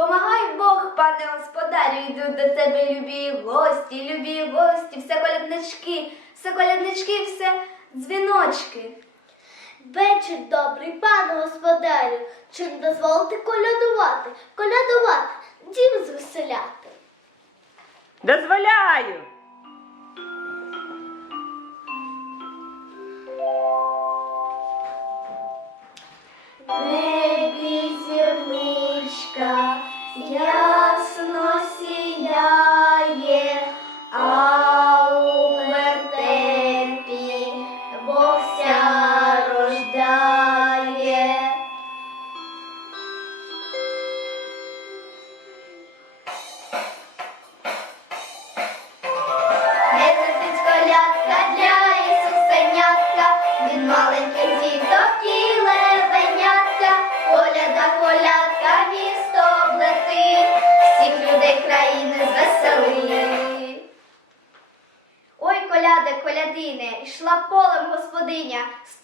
Помагай Бог, пане господарю, йдуть до тебе любі гості, любі гості, все коляднички, все коляднички, все дзвіночки. Вечір добрий, пане господарю, чи не дозволите колядувати, колядувати, дім звеселяти. Дозволяю. Небі йшла полем господиня, з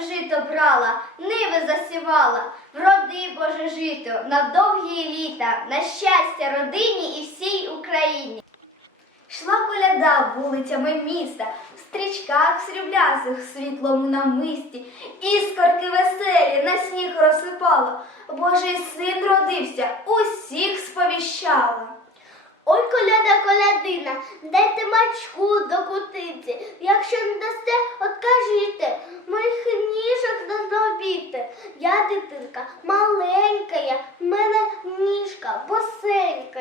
жито брала, ниви засівала, вроди Боже жито на довгі літа, на щастя родині і всій Україні. Йшла коляда вулицями міста, в стрічках сріблясих світлому намисті, іскорки веселі на сніг розсипала, Божий син родився, усіх сповіщала. Ой, коляда, колядина, дайте мачку до кутиці. Якщо не дасте, откажіть, моїх ніжок не зробіте. Я дитинка маленька, в мене ніжка босенька.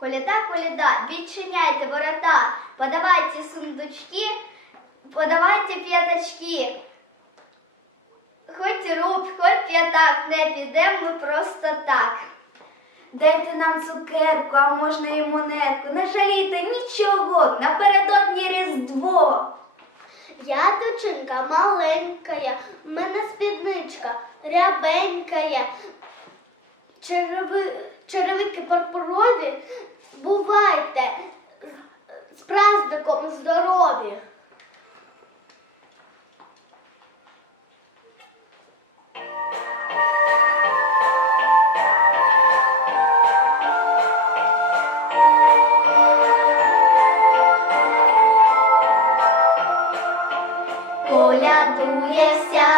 Коляда, коляда, відчиняйте ворота, подавайте сундучки, подавайте п'ятачки. Хоть руб, хоть п'ятак, не підемо ми просто так. Дайте нам цукерку, а можна і монетку. Не жалійте нічого, напередодні Різдво. Я дочинка маленькая, в мене спідничка рябенькая, череви, черевики пурпурові, бувайте з- праздником здорові. Колядує вся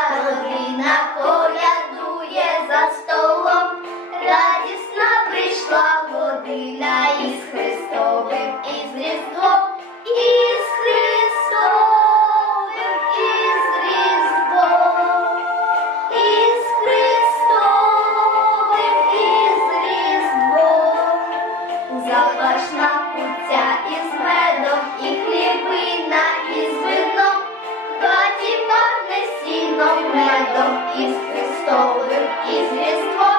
Запашна куця із медом, і хлібина із вином, в хаті пахне сіном медом, із Христовим, із Різдвом,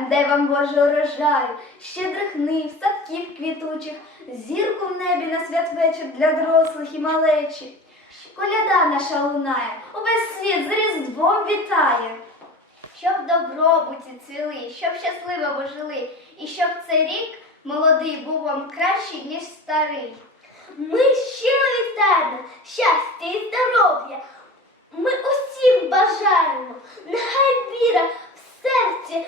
дай вам Боже урожаю, щедрих нив, садків квітучих, зірку в небі на святвечір для дорослих і малечі. Коляда наша лунає, увесь світ з Різдвом вітає. Щоб добробуті цвіли, щоб щасливо ви жили, і щоб цей рік молодий був вам кращий, ніж старий. Ми щиро вітаємо щастя і здоров'я. Ми усім бажаємо. Нехай віра в серці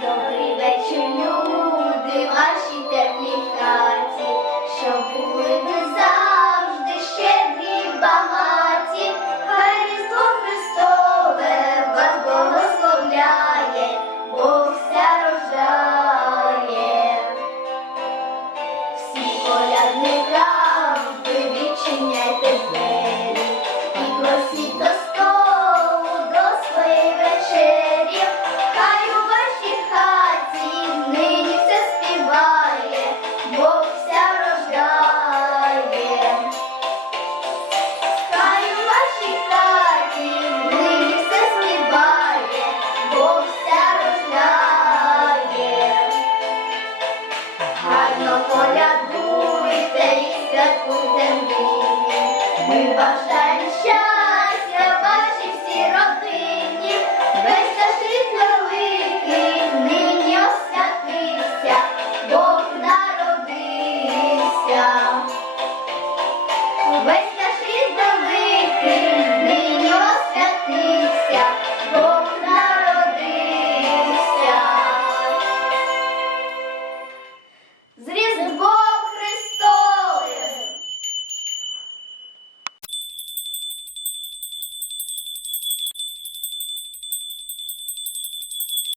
Добрий вечір, люди, вашій теплій хаті, щоб були ви vaya.